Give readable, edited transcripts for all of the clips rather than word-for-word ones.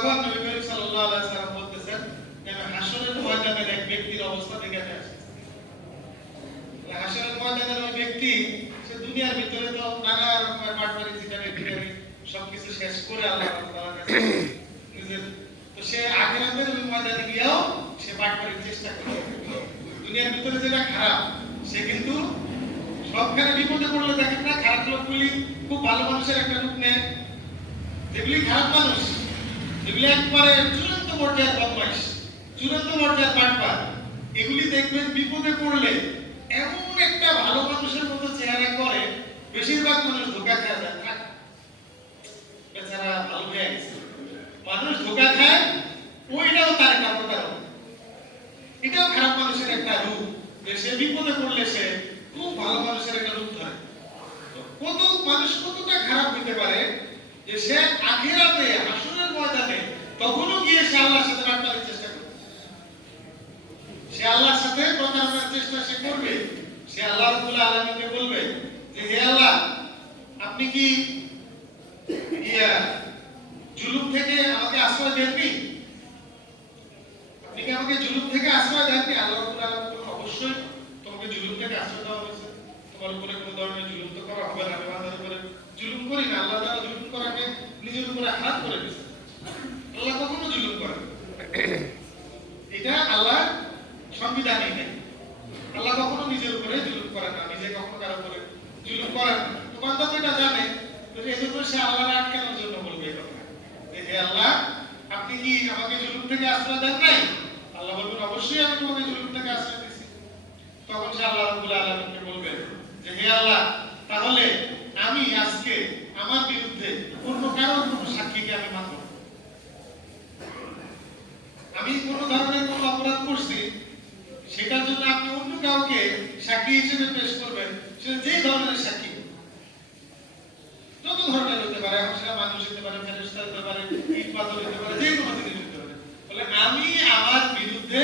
তখন নবী করিম সাল্লাল্লাহু আলাইহি ওয়াসাল্লাম বলতেছেন যে হাসরের ময়দানের এক ব্যক্তির অবস্থা দেখে আসছে। হাসরের ময়দানের ওই ব্যক্তি সে দুনিয়ার ভিতরে তো নানা রকমের পাটপাড়ি জিটারি টিটারি সবকিছু শেষ করে আল্লাহ তাআলার কাছে নিজের তো সে আখিরাতের ওই ময়দানে গিয়েও সে পাটপাড়ির চেষ্টা করে। দুনিয়ার ভিতরে যেটা খারাপ সে কিন্তু সবখানে বিপদে পড়লে দেখেন না খারাপ লোকগুলি খুব ভালো মানুষের একটা রূপ নেয়। যেগুলি খারাপ মানুষ যেগুলি একবারে চূড়ান্ত পর্যায়ের বদমাইশ, চূড়ান্ত পর্যায়ের পাটপার, এগুলি দেখবেন বিপদে পড়লে এমন একটা ভালো মানুষের মতো চেহারা করে, বেশিরভাগ মানুষ ধোঁকা খেয়ে যায়। থাক বেচারা ভালো হয়ে গেছে, মানুষ ধোঁকা খায়, ওইটাও তার একটা প্রতারণা। এটাও খারাপ মানুষের একটা রূপ, যে সে বিপদে পড়লে সে খুব ভালো মানুষের একটা রূপ ধরে। কত মানুষ কতটা খারাপ হতে পারে যে সে আখিরাতে হাসরের ময়দানে তখনও গিয়ে সে আল্লাহর সাথে বাটপাড়ির চেষ্টা করবে, সে আল্লাহর সাথে প্রতারণার চেষ্টা সে করবে। সে আল্লাহ রাব্বুল আলামিনকে বলবে যে হে আল্লাহ, আপনি কি জুলুম থেকে আমাকে আশ্রয় দেননি? আপনি কি আমাকে জুলুম থেকে আশ্রয় দেননি? আল্লাহ রাব্বুল আলামিন অবশ্যই তোমাকে জুলুম থেকে আশ্রয় দেওয়া হয়েছে। তোমার উপরে কোনো ধরনের জুলুম তো করা হবে না, আমি বান্দার উপরে জুলুম করি না। আল্লাহ তাআলা জুলুম করাকে নিজের উপরে হারাম করে দিয়েছেন। আল্লাহ কখনো জুলুম করে না, এটা আল্লাহর সংবিধানে নেই। আল্লাহ কখনো নিজের উপরে জুলুম করে না, নিজে কখনো কারো উপরে জুলুম করে না। তো বান্দা তো এটা জানে, তো এজন্য সে আল্লাহর আটকানোর জন্য বলবে এই কথা যে হে আল্লাহ, আপনি কি আমাকে জুলুম থেকে আশ্রয় দেন নাই? আল্লাহ বলবেন অবশ্যই আমি তোমাকে জুলুম থেকে আশ্রয় দিয়েছি। তখন সে আল্লাহ রাব্বুল আলামিনকে বলবে যে হে আল্লাহ, তাহলে আমি আজকে আমার বিরুদ্ধে অন্য কারোর কোনো সাক্ষীকে আমি মানব না। আমি কোনো ধরনের কোনো অপরাধ করছি, সেটার জন্য আপনি অন্য কাউকে সাক্ষী হিসেবে পেশ করবেন, সে যে ধরনের সাক্ষী, যত ধরনের হতে পারে, এখন সেটা মানুষ হতে পারে, ফেরেশতা হতে পারে, ইট পাথর হতে পারে, যে কোনো জিনিস হতে পারে। বলে আমি আমার বিরুদ্ধে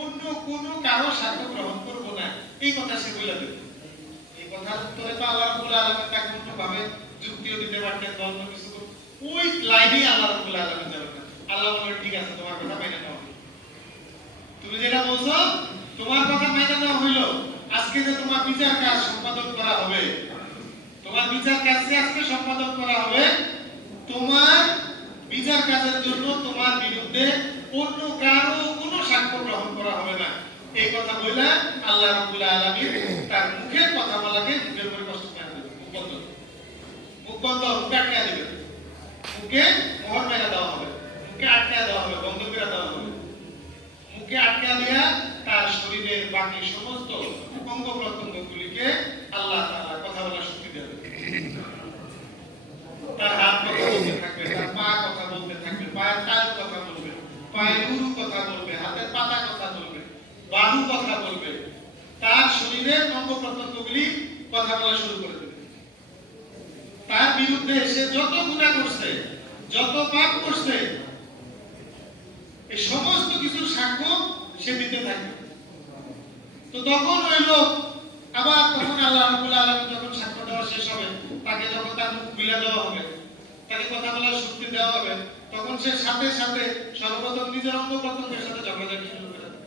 অন্য কোনো কারো সাক্ষ্য গ্রহণ করব না, এই কথা সে বলে দেবে। এই কথার উত্তরে তো আল্লাহ রাব্বুল আলামিন তাকে কোনোভাবে যুক্তিও দিতে পারতেন বা অন্য কিছু, ওই লাইনে আল্লাহ রাব্বুল আলামিন যাবেন না। আল্লাহ বলবেন ঠিক আছে, তোমার কথা মেনে নেওয়া হলো, তুমি যেটা বলছো তোমার কথা মেনে নেওয়া হইলো। আজকে যে তোমার বিচার কাজ সম্পাদন করা হবে, তোমার বিচার কাজ আজকে সম্পাদন করা হবে, তোমার বিচার কাজের জন্য তোমার বিরুদ্ধে অন্য কারো কোনো সাক্ষ্য গ্রহণ করা হবে না। এই কথা বলে আল্লাহ রাব্বুল আলামিন তার মুখের কথা বলাকে মুখের উপরে কষ্ট করে দেবেন, মুখ বন্ধ, মুখ বন্ধ, মুখ আটকে দেবেন, মুখে মোহর মেরে দেওয়া হবে, মুখে আটকে দেওয়া হবে, বন্ধ করে দেওয়া হবে। মুখে আটকে দেয়া তার শরীরের বাকি সমস্ত অঙ্গ প্রত্যঙ্গগুলিকে আল্লাহ তাআলা কথা বলার শক্তি দেবেন। তার হাত কথা বলতে থাকবে, তার পা কথা বলতে থাকবে, পায়ের তালু কথা বলবে, পায়ের উরু কথা বলবে, হাতের পাতা কথা বলবে, বাহু কথা বলবে, তার শরীরের অঙ্গ প্রত্যঙ্গগুলি কথা বলা শুরু করে দেবে। তার বিরুদ্ধে সে যত গুনাহ করছে, যত পাপ করছে, এই সমস্ত কিছুর সাক্ষ্য সে দিতে থাকবে। তো তখন ওই লোক আবার তখন আল্লাহ রাব্বুল আলামিন যখন সাক্ষ্য দেওয়া শেষ হবে, তাকে যখন তার মুখ খুলে দেওয়া হবে, তাকে কথা বলার শক্তি দেওয়া হবে, তখন সে সাথে সাথে সর্বপ্রথম নিজের অঙ্গ প্রত্যঙ্গের সাথে ঝগড়াঝাটি শুরু করে দেবে।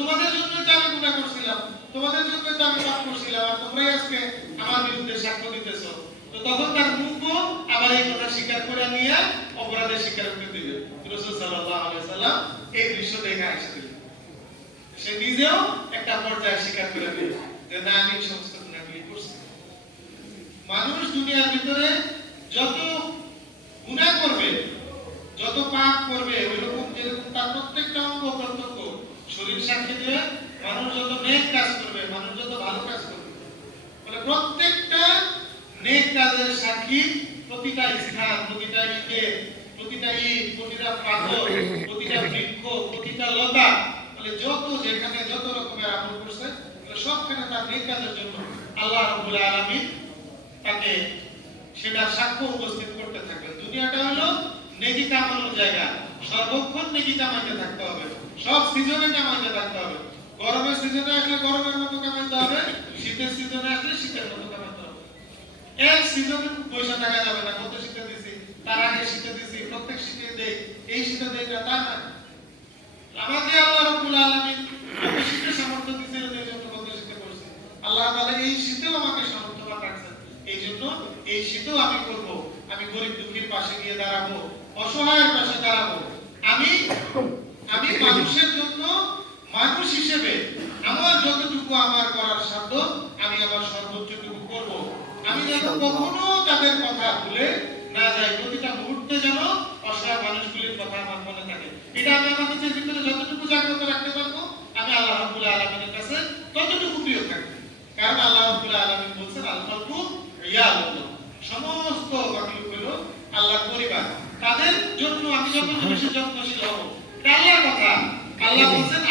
তোমাদের জন্যই তো আমি গুনাহ করছিলাম, তোমাদের জন্যই তো আমি পাপ করছিলাম, আর তোমরাই আজকে আমার বিরুদ্ধে সাক্ষ্য দিতেছো। তো তখন তার মুখও আবার এই কথা স্বীকার করে নিয়ে অপরাধের স্বীকারোক্তি দিবে। রাসূল সাল্লাল্লাহু আলাইহি সাল্লাম এই দৃশ্য দেখে আসছিলেন, সে নিজেও একটা পর্যায়ে স্বীকার করে দিল যে না, আমি সমস্ত গুনাহগুলি করছি। মানুষ দুনিয়ার ভিতরে যত গুনাহ করবে, যত পাপ করবে, ওইরকম যেরকম তার প্রত্যেকটা অঙ্গ প্রত্যঙ্গ শরীর সাক্ষী দেবে। মানুষ যত নেক কাজ করবে, মানুষ যত ভালো কাজ করবে, মানে প্রত্যেকটা নেক কাজের সাক্ষী প্রতিটা স্থান, প্রতিটা ইটে, প্রতিটা ইট, প্রতিটা পাথর, প্রতিটা বৃক্ষ, প্রতিটা লতা, মানে যত যেখানে যত রকমের আমল করছে, সবখানে তার নেক কাজের জন্য আল্লাহ রাব্বুল আলামিন তাকে সেটা সাক্ষ্য উপস্থিত করতে থাকবেন। দুনিয়াটা হলো নেকি কামানোর জায়গা, সর্বক্ষণ নেকি কামাইতে থাকতে হবে, সব সিজনে কামাইতে থাকতে হবে। গরমের সিজনে আসলে গরমের মতো কামাইতে হবে, শীতের সিজনে আসলে শীতের মতো কামাইতে হবে। এক সিজনে পয়সা টাকা যাবে না, কত শীতে দিছি, তার আগে শীতে দিছি, প্রত্যেক শীতে দেই, শীতেও আমি করব, আমি গরিব দুঃখীর পাশে গিয়ে দাঁড়াবো, অসহায়ের পাশে দাঁড়াবো। আমি আমি মানুষের জন্য মানুষ হিসেবে আমার যতটুকু আমার করার সাধ্য আমি আমার সর্বোচ্চটুকু করব। আমি যেন কখনো তাদের কথা ভুলে না যাই, প্রতিটা মুহূর্তে যেন অসহায় মানুষগুলির কথা আমার মনে থাকে। এটা আমি আমার নিজের ভিতরে যতটুকু জাগ্রত রাখতে পারবো, আমি আল্লাহ রাব্বুল আলামিনের কাছে ততটুকু প্রিয় থাকবে। কারণ আল্লাহ রাব্বুল আলামিন বলছেন আল খালকু ইয়ালুল্লাহ, সমস্ত মাখলুক হলো আল্লাহর পরিবার। তাদের জন্য আমি যত বেশি যত্নশীল হব, এটা আল্লাহর কথা। আল্লাহ বলছেন